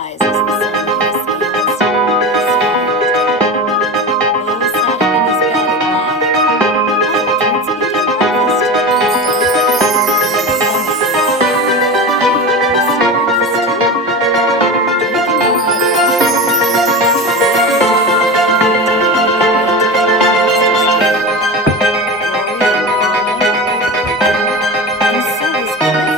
Eyes as the sun hit his scales. Bo sat up in his bed and laughed. Wildroot's eating breakfast, he said. His stomach was Drake and Anna dressed for dinner. And so was Griffith.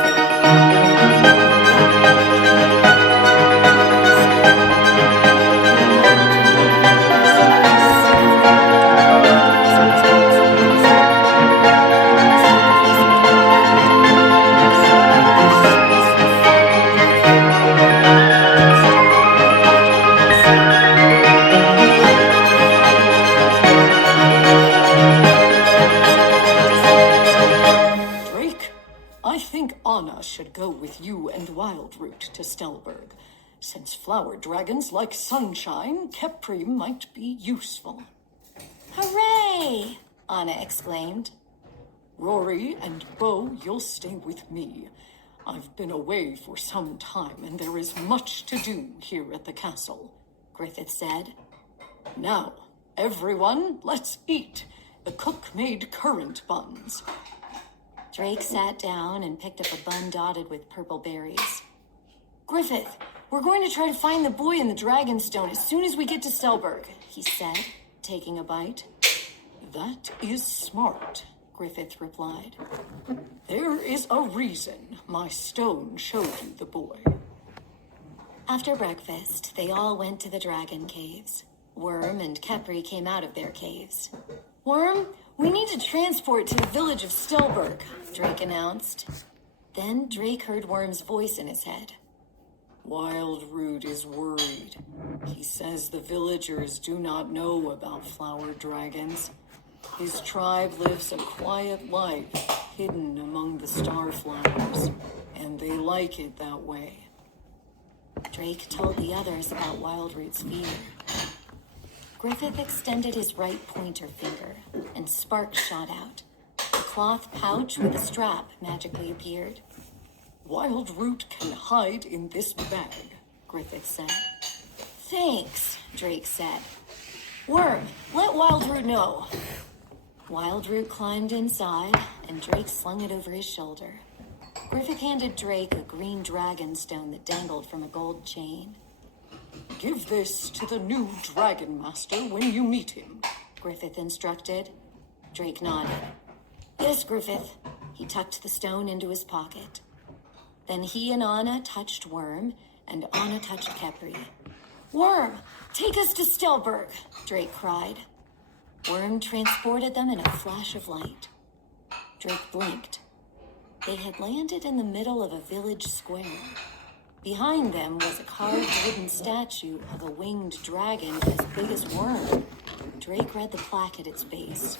Drake, I think Anna should go with you and Wildroot to Stelberg. Since flower dragons like sunshine, Kepri might be useful. Hooray! Anna exclaimed. Rory and Bo, you'll stay with me. I've been away for some time, and there is much to do here at the castle, Griffith said. Now, everyone, let's eat. The cook made currant buns. Drake sat down and picked up a bun dotted with purple berries. Griffith, we're going to try to find the boy in the Dragonstone as soon as we get to Stelberg, he said, taking a bite. That is smart, Griffith replied. There is a reason my stone showed you the boy. After breakfast, they all went to the dragon caves. Worm and Kepri came out of their caves. Worm, we need to transport to the village of Stelberg, Drake announced. Then Drake heard Worm's voice in his head. Wildroot is worried. He says the villagers do not know about flower dragons. His tribe lives a quiet life, hidden among the starflowers, and they like it that way. Drake told the others about Wildroot's fear. Griffith extended his right pointer finger, and sparks shot out. A cloth pouch with a strap magically appeared. Wildroot can hide in this bag, Griffith said. Thanks, Drake said. Worm, let Wildroot know. Wildroot climbed inside, and Drake slung it over his shoulder. Griffith handed Drake a green dragon stone that dangled from a gold chain. Give this to the new Dragon Master when you meet him, Griffith instructed. Drake nodded. Yes, Griffith. He tucked the stone into his pocket. Then he and Anna touched Worm, and Anna touched Kepri. Worm, take us to Stelberg, Drake cried. Worm transported them in a flash of light. Drake blinked. They had landed in the middle of a village square. Behind them was a carved wooden statue of a winged dragon as big as Worm. Drake read the plaque at its base.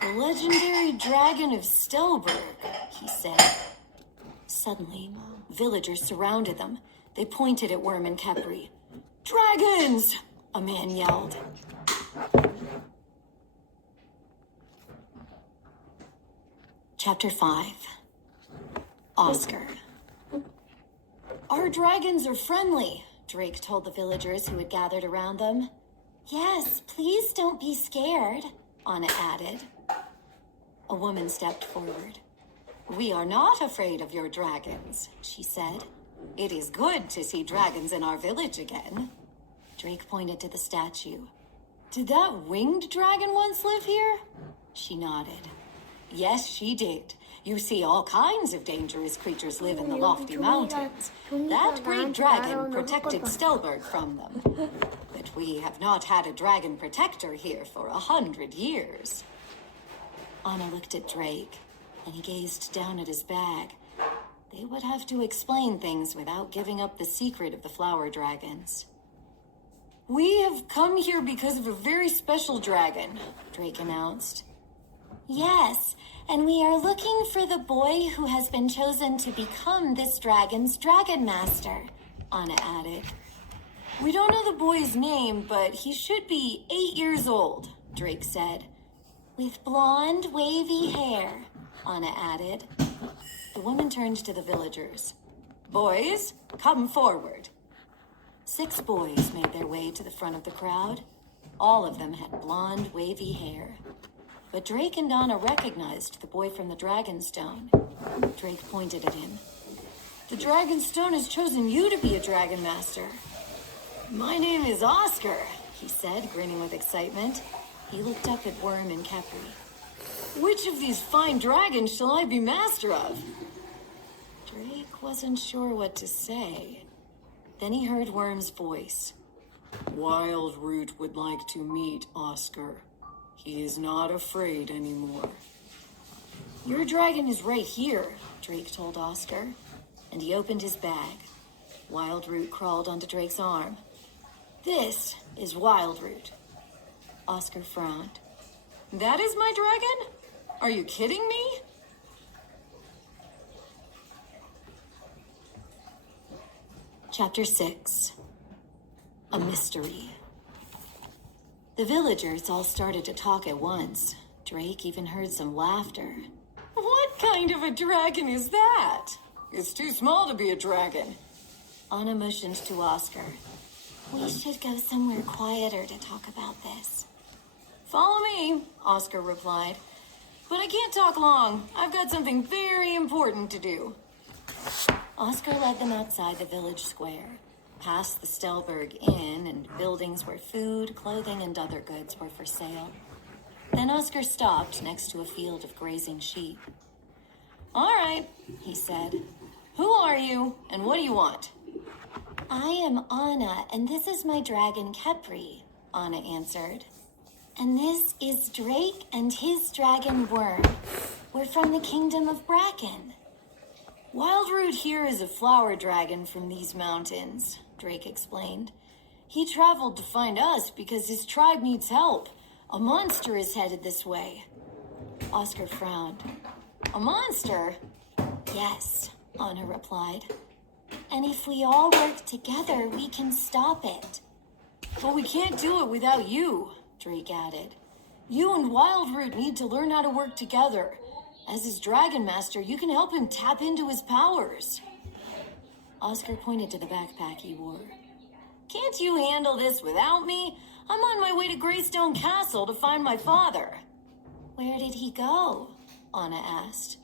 The legendary dragon of Stelberg, he said. Suddenly, villagers surrounded them. They pointed at Worm and Kepri. Dragons! A man yelled. Chapter 5. Oscar. Our dragons are friendly, Drake told the villagers who had gathered around them. Yes, please don't be scared, Anna added. A woman stepped forward. We are not afraid of your dragons, she said. It is good to see dragons in our village again. Drake pointed to the statue. Did that winged dragon once live here? She nodded. Yes, she did. You see, all kinds of dangerous creatures live in the lofty mountains. That great dragon protected Stelberg from them. But we have not had a dragon protector here for 100 years. Anna looked at Drake, and he gazed down at his bag. They would have to explain things without giving up the secret of the flower dragons. We have come here because of a very special dragon, Drake announced. Yes, and we are looking for the boy who has been chosen to become this dragon's dragon master, Anna added. We don't know the boy's name, but he should be 8 years old, Drake said. With blonde, wavy hair, Anna added. The woman turned to the villagers. Boys, come forward. 6 boys made their way to the front of the crowd. All of them had blonde, wavy hair. But Drake and Donna recognized the boy from the Dragonstone. Drake pointed at him. "The Dragonstone has chosen you to be a Dragon Master." "My name is Oscar," he said, grinning with excitement. He looked up at Worm and Kepri. "Which of these fine dragons shall I be master of?" Drake wasn't sure what to say. Then he heard Worm's voice. "Wildroot would like to meet Oscar. He is not afraid anymore." "Your dragon is right here," Drake told Oscar, and he opened his bag. Wildroot crawled onto Drake's arm. "This is Wildroot." Oscar frowned. "That is my dragon? Are you kidding me?" Chapter 6. A Mystery. The villagers all started to talk at once. Drake even heard some laughter. "What kind of a dragon is that? It's too small to be a dragon." Anna motioned to Oscar. "We should go somewhere quieter to talk about this." "Follow me," Oscar replied. "But I can't talk long. I've got something very important to do." Oscar led them outside the village square, past the Stelberg Inn and buildings where food, clothing, and other goods were for sale. Then Oscar stopped next to a field of grazing sheep. "All right," he said. "Who are you, and what do you want?" "I am Anna, and this is my dragon Kepri," Anna answered. "And this is Drake and his dragon Worm. We're from the kingdom of Bracken." "Wildroot here is a flower dragon from these mountains," Drake explained. "He traveled to find us because his tribe needs help. A monster is headed this way." Oscar frowned. "A monster?" "Yes," Anna replied. "And if we all work together, we can stop it." "But we can't do it without you," Drake added. "You and Wildroot need to learn how to work together. As his Dragon Master, you can help him tap into his powers." Oscar pointed to the backpack he wore. "Can't you handle this without me? I'm on my way to Greystone Castle to find my father." "Where did he go?" Anna asked.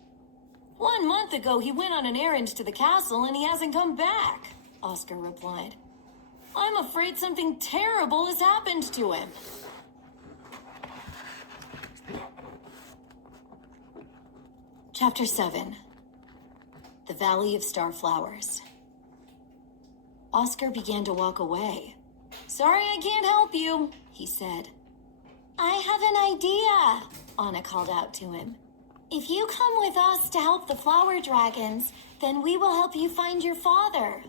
1 month ago, he went on an errand to the castle and he hasn't come back," Oscar replied. "I'm afraid something terrible has happened to him." Chapter 7. The Valley of Starflowers. Oscar began to walk away. "Sorry I can't help you," he said. "I have an idea," Anna called out to him. "If you come with us to help the flower dragons, then we will help you find your father."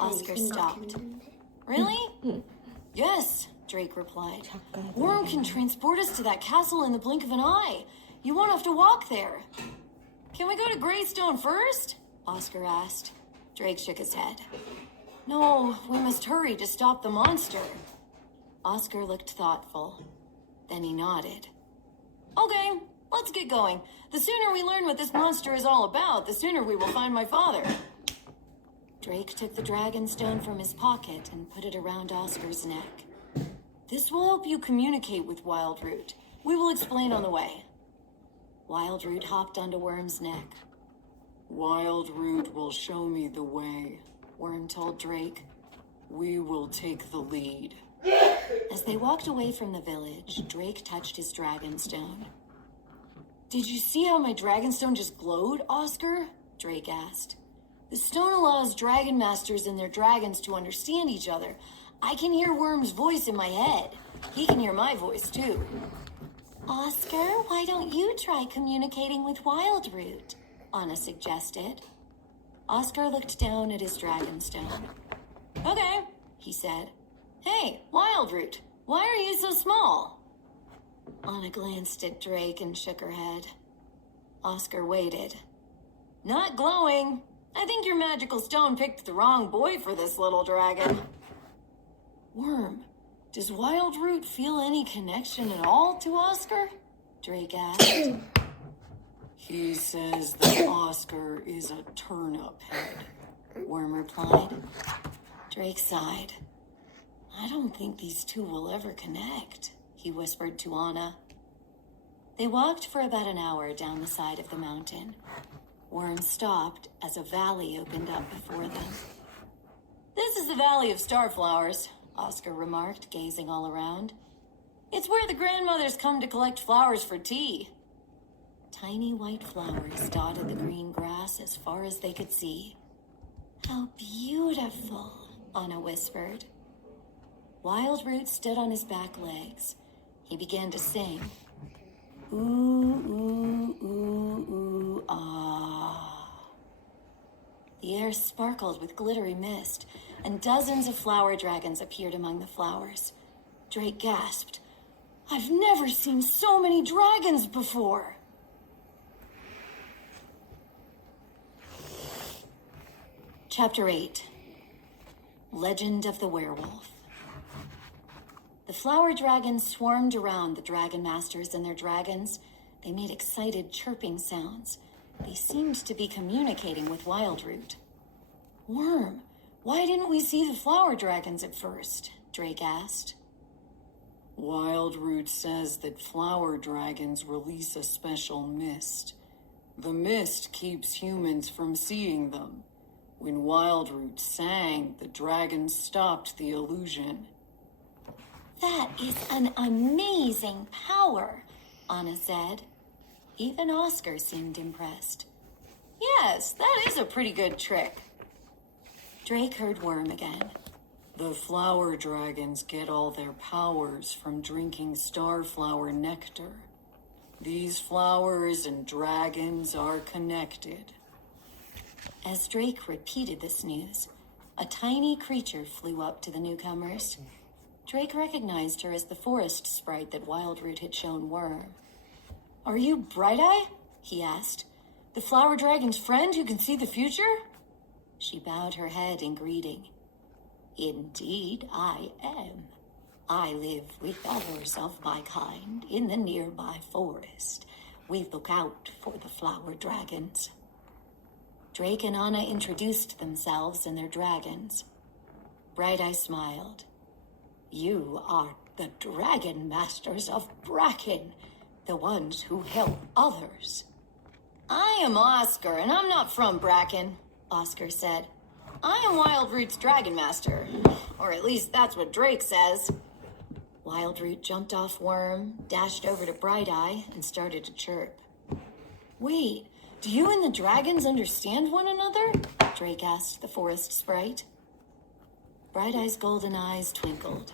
Oscar stopped. "Really?" "Yes," Drake replied. "Worm can transport us to that castle in the blink of an eye. You won't have to walk there." "Can we go to Greystone first?" Oscar asked. Drake shook his head. "No, we must hurry to stop the monster." Oscar looked thoughtful. Then he nodded. "Okay, let's get going. The sooner we learn what this monster is all about, the sooner we will find my father." Drake took the Dragonstone from his pocket and put it around Oscar's neck. "This will help you communicate with Wildroot. We will explain on the way." Wildroot hopped onto Worm's neck. "Wildroot will show me the way," Worm told Drake. "We will take the lead." As they walked away from the village, Drake touched his Dragonstone. "Did you see how my Dragonstone just glowed, Oscar?" Drake asked. "The stone allows Dragon Masters and their dragons to understand each other. I can hear Worm's voice in my head. He can hear my voice, too." "Oscar, why don't you try communicating with Wildroot?" Anna suggested. Oscar looked down at his Dragonstone. "Okay," he said. "Hey, Wildroot, why are you so small?" Anna glanced at Drake and shook her head. Oscar waited. "Not glowing. I think your magical stone picked the wrong boy for this little dragon." "Worm, does Wildroot feel any connection at all to Oscar?" Drake asked. "He says that Oscar is a turnip head," Worm replied. Drake sighed. I don't think these two will ever connect, he whispered to Anna. They walked for about an hour down the side of the mountain. Worm stopped as a valley opened up before them. This is the Valley of Starflowers, Oscar remarked, gazing all around. It's where the grandmothers come to collect flowers for tea. Tiny white flowers dotted the green grass as far as they could see. How beautiful, Anna whispered. Wildroot stood on his back legs. He began to sing. Ooh, ooh, ooh, ooh, ah. The air sparkled with glittery mist, and dozens of flower dragons appeared among the flowers. Drake gasped. I've never seen so many dragons before. Chapter 8. Legend of the Werewolf. The flower dragons swarmed around the dragon masters and their dragons. They made excited chirping sounds. They seemed to be communicating with Wildroot. Worm, why didn't we see the flower dragons at first? Drake asked. Wildroot says that flower dragons release a special mist. The mist keeps humans from seeing them. When Wildroot sang, the dragons stopped the illusion. That is an amazing power, Anna said. Even Oscar seemed impressed. Yes, that is a pretty good trick. Drake heard Worm again. The flower dragons get all their powers from drinking starflower nectar. These flowers and dragons are connected. As Drake repeated this news, a tiny creature flew up to the newcomers. Drake recognized her as the forest sprite that Wildroot had shown Worm. Are you Bright-Eye? He asked. The flower dragon's friend who can see the future? She bowed her head in greeting. Indeed, I am. I live with others of my kind in the nearby forest. We look out for the flower dragons. Drake and Anna introduced themselves and their dragons. Bright-Eye smiled. You are the dragon masters of Bracken, the ones who help others. I am Oscar, and I'm not from Bracken, Oscar said. I am Wildroot's dragon master, or at least that's what Drake says. Wildroot jumped off Worm, dashed over to Bright-Eye, and started to chirp. Wait, do you and the dragons understand one another? Drake asked the forest sprite. Bright-Eye's golden eyes twinkled.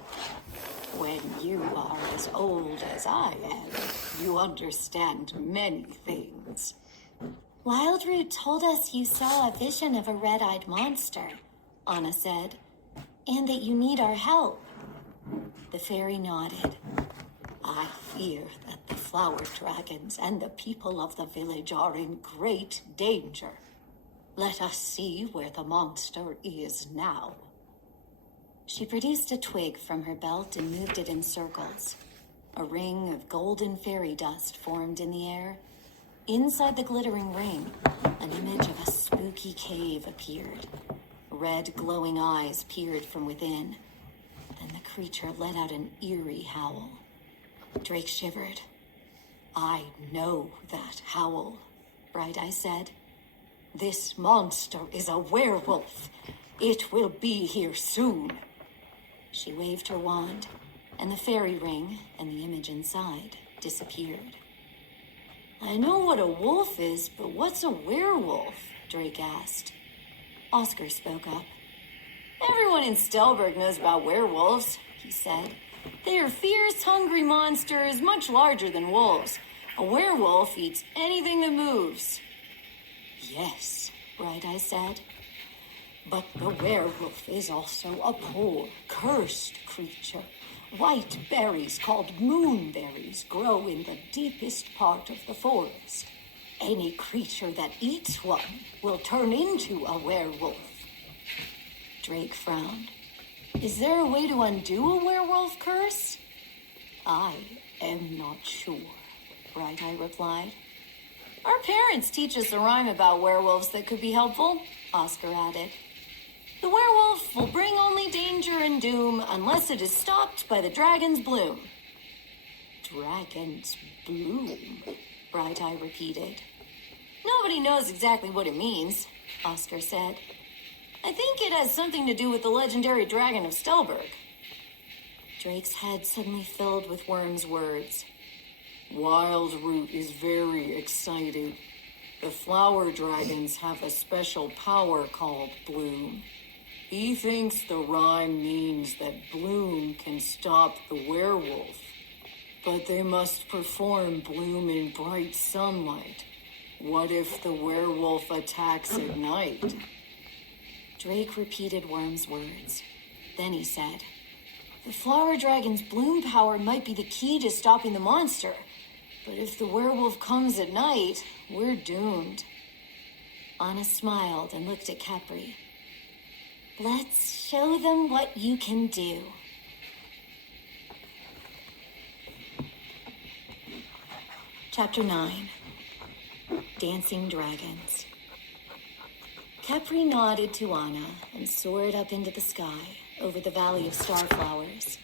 When you are as old as I am, you understand many things. Wildroot told us you saw a vision of a red-eyed monster, Anna said, and that you need our help. The fairy nodded. I fear that the flower dragons and the people of the village are in great danger. Let us see where the monster is now. She produced a twig from her belt and moved it in circles. A ring of golden fairy dust formed in the air. Inside the glittering ring, an image of a spooky cave appeared. Red glowing eyes peered from within. Then the creature let out an eerie howl. Drake shivered. I know that howl, Bright-Eye said. This monster is a werewolf. It will be here soon. She waved her wand, and the fairy ring and the image inside disappeared. I know what a wolf is, but what's a werewolf? Drake asked. Oscar spoke up. Everyone in Stelberg knows about werewolves, he said. They are fierce, hungry monsters, much larger than wolves. A werewolf eats anything that moves. Yes, Bright-Eye said. But the werewolf is also a poor, cursed creature. White berries called moonberries grow in the deepest part of the forest. Any creature that eats one will turn into a werewolf. Drake frowned. Is there a way to undo a werewolf curse? I am not sure, Bright-Eye replied. Our parents teach us a rhyme about werewolves that could be helpful, Oscar added. The werewolf will bring only danger and doom unless it is stopped by the dragon's bloom. Dragon's bloom, Bright Eye repeated. Nobody knows exactly what it means, Oscar said. I think it has something to do with the legendary dragon of Stelberg. Drake's head suddenly filled with Worm's words. Wildroot is very excited. The flower dragons have a special power called Bloom. He thinks the rhyme means that Bloom can stop the werewolf. But they must perform Bloom in bright sunlight. What if the werewolf attacks at night? Drake repeated Worm's words. Then he said, the flower dragon's bloom power might be the key to stopping the monster. But if the werewolf comes at night, we're doomed. Anna smiled and looked at Capri. Let's show them what you can do. Chapter 9. Dancing Dragons. Capri nodded to Anna and soared up into the sky over the Valley of Starflowers.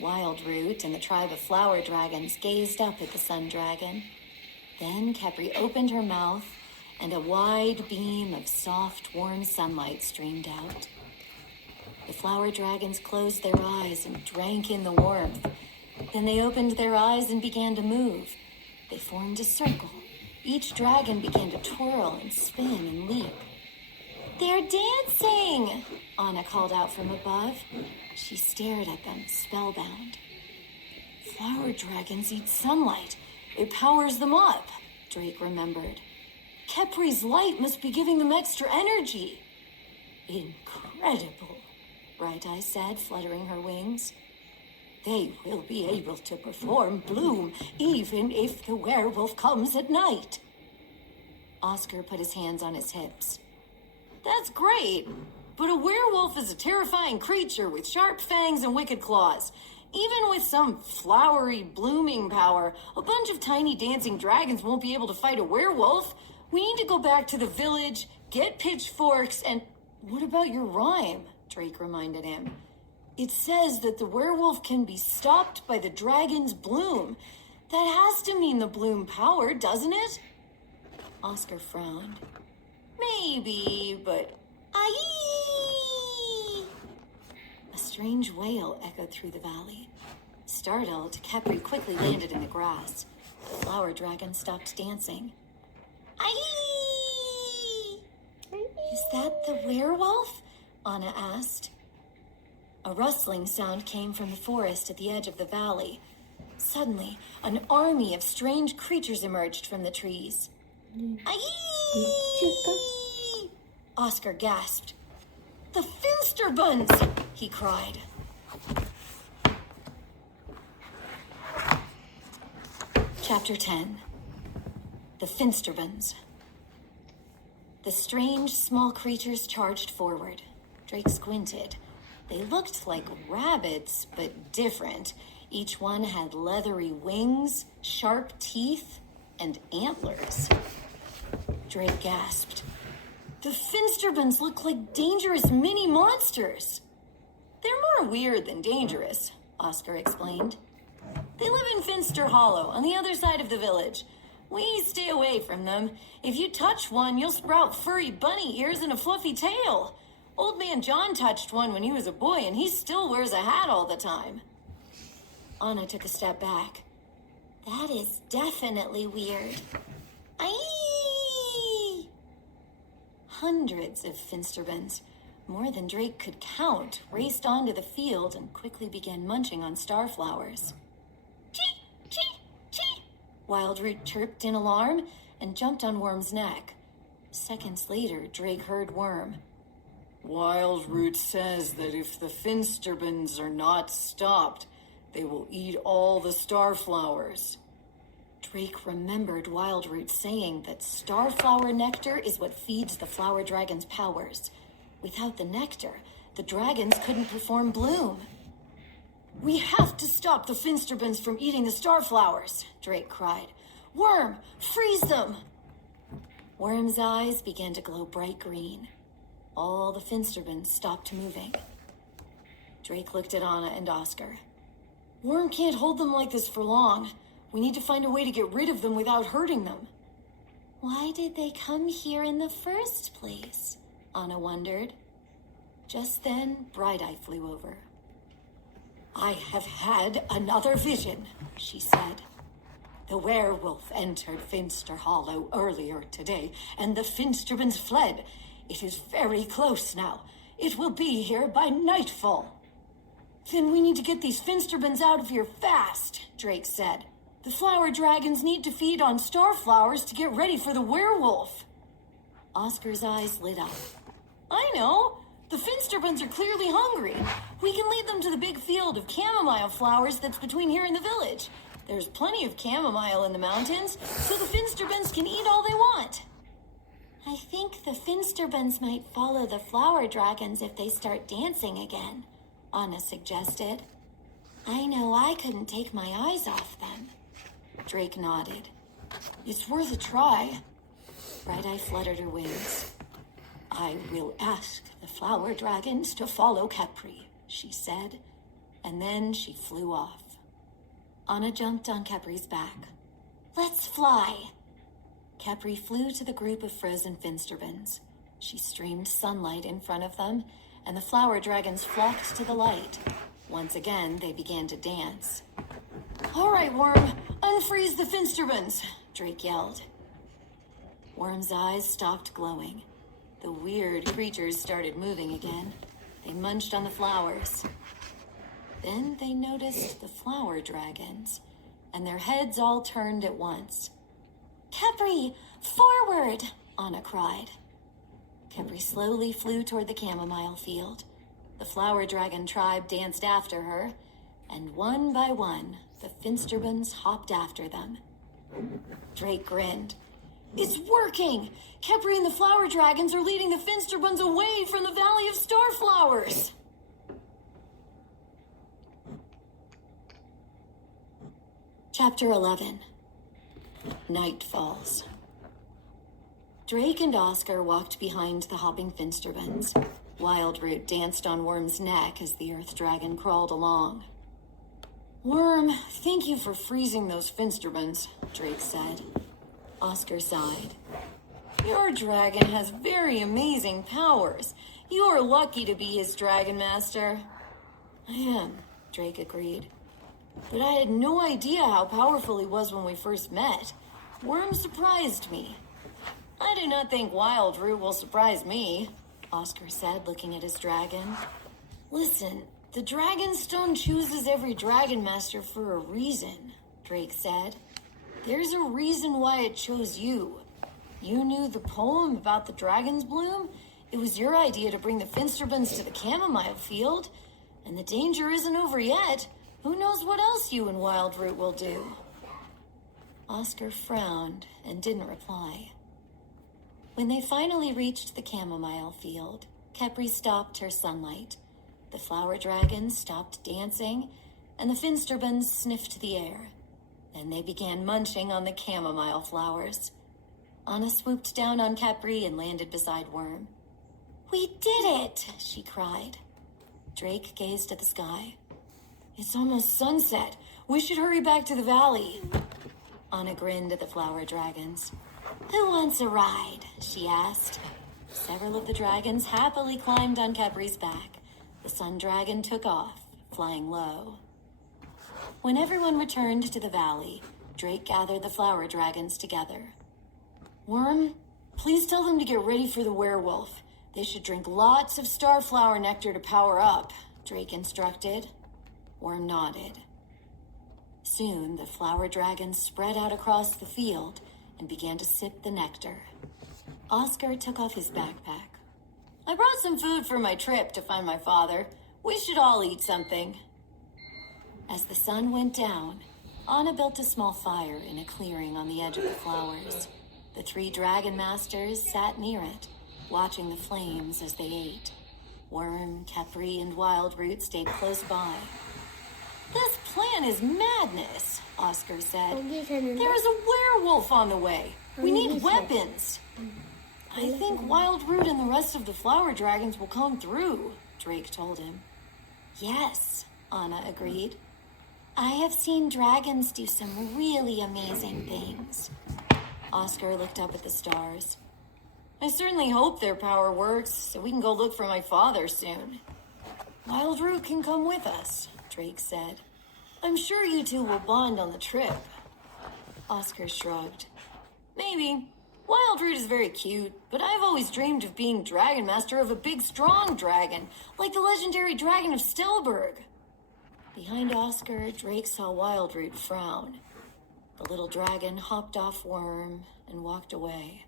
Wildroot and the tribe of flower dragons gazed up at the sun dragon. Then Capri opened her mouth and a wide beam of soft, warm sunlight streamed out. The flower dragons closed their eyes and drank in the warmth. Then they opened their eyes and began to move. They formed a circle. Each dragon began to twirl and spin and leap. They're dancing! Anna called out from above. She stared at them, spellbound. Flower dragons eat sunlight. It powers them up, Drake remembered. Kepri's light must be giving them extra energy. Incredible, Bright Eye said, fluttering her wings. They will be able to perform Bloom even if the werewolf comes at night. Oscar put his hands on his hips. That's great, but a werewolf is a terrifying creature with sharp fangs and wicked claws. Even with some flowery, blooming power, a bunch of tiny dancing dragons won't be able to fight a werewolf. We need to go back to the village, get pitchforks, and... What about your rhyme? Drake reminded him. It says that the werewolf can be stopped by the dragon's bloom. That has to mean the bloom power, doesn't it? Oscar frowned. Maybe, but... Aye! A strange wail echoed through the valley. Startled, Capri quickly landed in the grass. The flower dragon stopped dancing. Aye! Is that the werewolf? Anna asked. A rustling sound came from the forest at the edge of the valley. Suddenly, an army of strange creatures emerged from the trees. Aye! Oscar gasped. The Finsterbuns! He cried. Chapter 10. The Finsterbuns. The strange, small creatures charged forward. Drake squinted. They looked like rabbits, but different. Each one had leathery wings, sharp teeth, and antlers. Drake gasped. The Finsterbuns look like dangerous mini monsters. They're more weird than dangerous, Oscar explained. They live in Finster Hollow, on the other side of the village. We stay away from them. If you touch one, you'll sprout furry bunny ears and a fluffy tail. Old Man John touched one when he was a boy, and he still wears a hat all the time. Anna took a step back. That is definitely weird. Aye! Hundreds of Finsterbuns, more than Drake could count, raced onto the field and quickly began munching on starflowers. Chee! Chee! Chee! Wildroot chirped in alarm and jumped on Worm's neck. Seconds later, Drake heard Worm. Wildroot says that if the Finsterbuns are not stopped, they will eat all the starflowers. Drake remembered Wildroot saying that starflower nectar is what feeds the flower dragon's powers. Without the nectar, the dragons couldn't perform Bloom. We have to stop the Finsterbuns from eating the starflowers, Drake cried. Worm, freeze them! Worm's eyes began to glow bright green. All the Finsterbans stopped moving. Drake looked at Anna and Oscar. Worm can't hold them like this for long. We need to find a way to get rid of them without hurting them. Why did they come here in the first place? Anna wondered. Just then, Bright Eye flew over. I have had another vision, she said. The werewolf entered Finster Hollow earlier today, and the Finsterbans fled. It is very close now. It will be here by nightfall. Then we need to get these Finsterbans out of here fast, Drake said. The flower dragons need to feed on starflowers to get ready for the werewolf. Oscar's eyes lit up. I know. The Finsterbans are clearly hungry. We can lead them to the big field of chamomile flowers that's between here and the village. There's plenty of chamomile in the mountains, so the Finsterbans can eat all they want. I think the Finsterbans might follow the flower dragons if they start dancing again, Anna suggested. I know I couldn't take my eyes off them. Drake nodded. It's worth a try. Bright Eye fluttered her wings. I will ask the flower dragons to follow Capri, she said, and then she flew off. Anna jumped on Capri's back. Let's fly. Capri flew to the group of frozen Finsterbans. She streamed sunlight in front of them, and the flower dragons flocked to the light. Once again, they began to dance. All right, Worm, unfreeze the Finsterbans, Drake yelled. Worm's eyes stopped glowing. The weird creatures started moving again. They munched on the flowers. Then they noticed the flower dragons, and their heads all turned at once. Capri, forward! Anna cried. Capri slowly flew toward the chamomile field. The flower dragon tribe danced after her, and one by one, the Finsterbans hopped after them. Drake grinned. It's working! Capri and the flower dragons are leading the Finsterbans away from the Valley of Starflowers! Chapter 11. Night Falls. Drake and Oscar walked behind the hopping Finsterbans. Wildroot danced on Worm's neck as the Earth Dragon crawled along. Worm, thank you for freezing those Finsterbans, Drake said. Oscar sighed. Your dragon has very amazing powers. You are lucky to be his dragon master. I am, Drake agreed. But I had no idea how powerful he was when we first met. Worm surprised me. I do not think Wildroot will surprise me, Oscar said, looking at his dragon. Listen, the Dragonstone chooses every dragon master for a reason, Drake said. There's a reason why it chose you. You knew the poem about the dragon's bloom? It was your idea to bring the Finsterbans to the chamomile field. And the danger isn't over yet. Who knows what else you and Wildroot will do? Oscar frowned and didn't reply. When they finally reached the chamomile field, Capri stopped her sunlight. The flower dragons stopped dancing, and the Finsterbans sniffed the air. Then they began munching on the chamomile flowers. Anna swooped down on Capri and landed beside Worm. We did it, she cried. Drake gazed at the sky. It's almost sunset. We should hurry back to the valley. Anna grinned at the flower dragons. Who wants a ride? She asked. Several of the dragons happily climbed on Capri's back. The sun dragon took off, flying low. When everyone returned to the valley, Drake gathered the flower dragons together. Worm, please tell them to get ready for the werewolf. They should drink lots of starflower nectar to power up, Drake instructed. Worm nodded. Soon, the flower dragons spread out across the field and began to sip the nectar. Oscar took off his backpack. I brought some food for my trip to find my father. We should all eat something. As the sun went down, Anna built a small fire in a clearing on the edge of the flowers. The 3 dragon masters sat near it, watching the flames as they ate. Worm, Capri, and Wildroot stayed close by. This plan is madness, Oscar said. There is a werewolf on the way. We need weapons. I think Wild Root and the rest of the flower dragons will come through, Drake told him. Yes, Anna agreed. I have seen dragons do some really amazing things. Oscar looked up at the stars. I certainly hope their power works, so we can go look for my father soon. Wild Root can come with us, Drake said. I'm sure you two will bond on the trip. Oscar shrugged. Maybe. Wild Root is very cute, but I've always dreamed of being Dragon Master of a big, strong dragon, like the legendary dragon of Stelberg. Behind Oscar, Drake saw Wild Root frown. The little dragon hopped off Worm and walked away.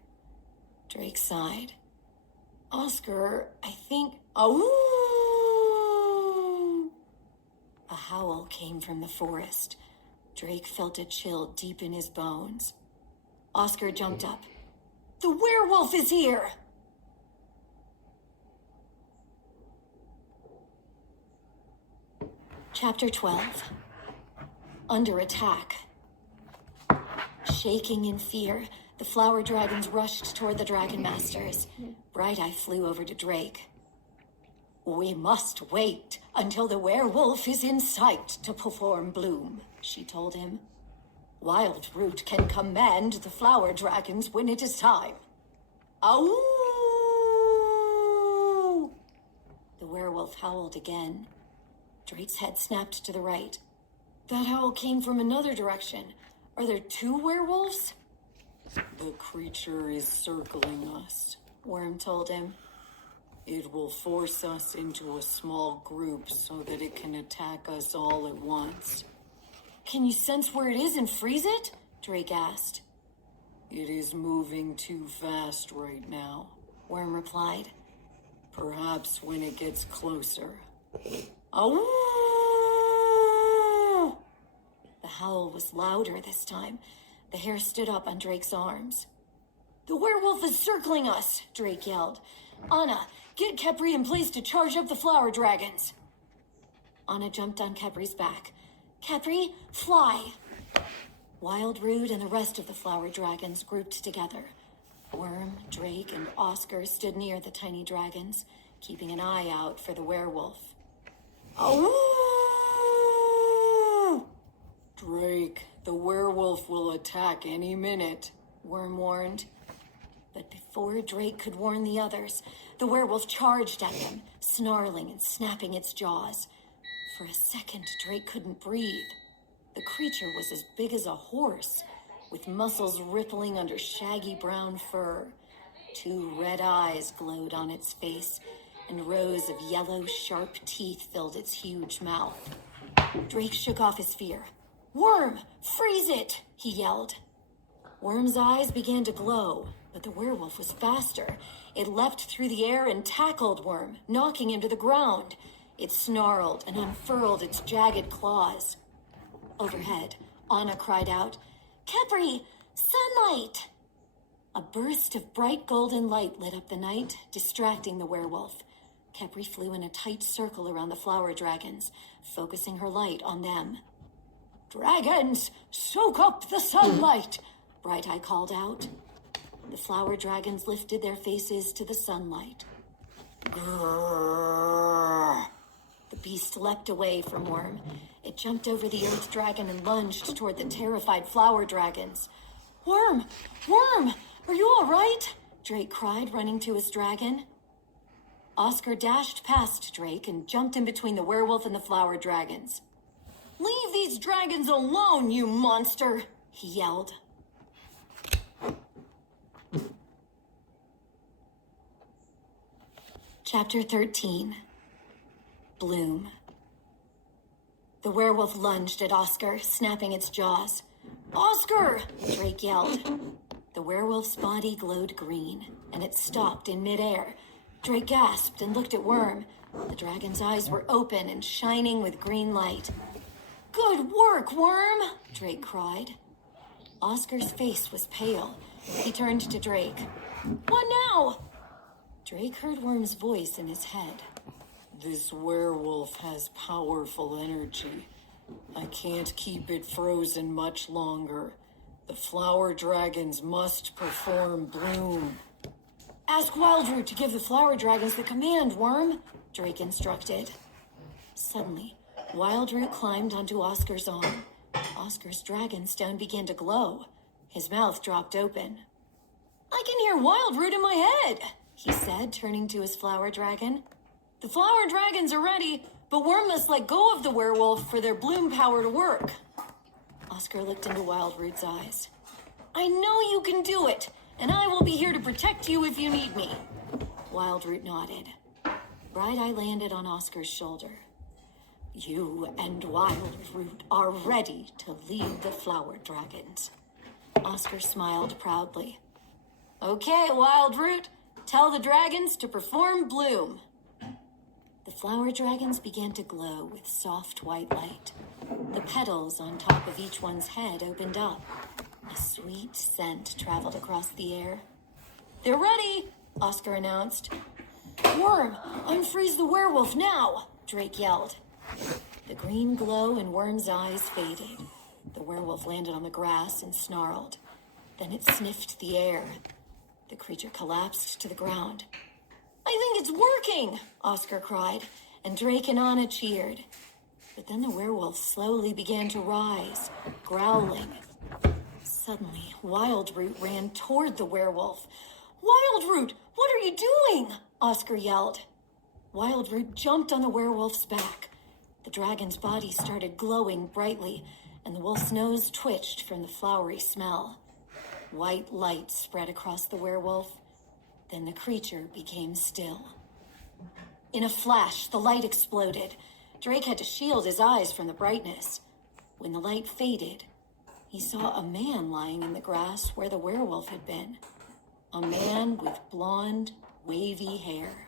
Drake sighed. Oscar, I think... Oh! A howl came from the forest. Drake felt a chill deep in his bones. Oscar jumped up. The werewolf is here! Chapter 12. Under attack. Shaking in fear, the flower dragons rushed toward the Dragon Masters. Bright Eye flew over to Drake. We must wait until the werewolf is in sight to perform Bloom, she told him. Wild Root can command the flower dragons when it is time. Ow! The werewolf howled again. Drake's head snapped to the right. That howl came from another direction. Are there two werewolves? The creature is circling us, Worm told him. It will force us into a small group so that it can attack us all at once. Can you sense where it is and freeze it? Drake asked. It is moving too fast right now, Worm replied. Perhaps when it gets closer. Oh! The howl was louder this time. The hair stood up on Drake's arms. The werewolf is circling us, Drake yelled. Anna, get Kepri in place to charge up the flower dragons. Anna jumped on Kepri's back. Kepri, fly! Wild Root and the rest of the flower dragons grouped together. Worm, Drake, and Oscar stood near the tiny dragons, keeping an eye out for the werewolf. Oh! Drake, the werewolf will attack any minute, Worm warned. But before Drake could warn the others, the werewolf charged at them, snarling and snapping its jaws. For a second, Drake couldn't breathe. The creature was as big as a horse, with muscles rippling under shaggy brown fur. Two red eyes glowed on its face, and rows of yellow, sharp teeth filled its huge mouth. Drake shook off his fear. Worm, freeze it, he yelled. Worm's eyes began to glow, but the werewolf was faster. It leapt through the air and tackled Worm, knocking him to the ground. It snarled and unfurled its jagged claws. Overhead, Anna cried out, Kepri, sunlight! A burst of bright golden light lit up the night, distracting the werewolf. Kepri flew in a tight circle around the flower dragons, focusing her light on them. Dragons, soak up the sunlight, Bright Eye called out. The flower dragons lifted their faces to the sunlight. Grrr. The beast leapt away from Worm. It jumped over the earth dragon and lunged toward the terrified flower dragons. Worm! Worm! Are you all right? Drake cried, running to his dragon. Oscar dashed past Drake and jumped in between the werewolf and the flower dragons. Leave these dragons alone, you monster! He yelled. Chapter 13. Bloom. The werewolf lunged at Oscar, snapping its jaws. Oscar! Drake yelled. The werewolf's body glowed green, and it stopped in midair. Drake gasped and looked at Worm. The dragon's eyes were open and shining with green light. Good work, Worm! Drake cried. Oscar's face was pale. He turned to Drake. What now? Drake heard Worm's voice in his head. This werewolf has powerful energy. I can't keep it frozen much longer. The flower dragons must perform Bloom. Ask Wildroot to give the flower dragons the command, Worm, Drake instructed. Suddenly, Wildroot climbed onto Oscar's arm. Oscar's dragonstone began to glow. His mouth dropped open. I can hear Wildroot in my head, he said, turning to his flower dragon. The flower dragons are ready, but Worm must let go of the werewolf for their bloom power to work. Oscar looked into Wildroot's eyes. I know you can do it, and I will be here to protect you if you need me. Wildroot nodded. Bright Eye landed on Oscar's shoulder. You and Wildroot are ready to lead the flower dragons. Oscar smiled proudly. Okay, Wildroot, tell the dragons to perform bloom. The flower dragons began to glow with soft white light. The petals on top of each one's head opened up. A sweet scent traveled across the air. They're ready, Oscar announced. Worm, unfreeze the werewolf now, Drake yelled. The green glow in Worm's eyes faded. The werewolf landed on the grass and snarled. Then it sniffed the air. The creature collapsed to the ground. I think it's working, Oscar cried, and Drake and Anna cheered. But then the werewolf slowly began to rise, growling. Suddenly, Wildroot ran toward the werewolf. Wildroot, what are you doing? Oscar yelled. Wildroot jumped on the werewolf's back. The dragon's body started glowing brightly, and the wolf's nose twitched from the flowery smell. White light spread across the werewolf. Then the creature became still. In a flash, the light exploded. Drake had to shield his eyes from the brightness. When the light faded, he saw a man lying in the grass where the werewolf had been. A man with blonde, wavy hair.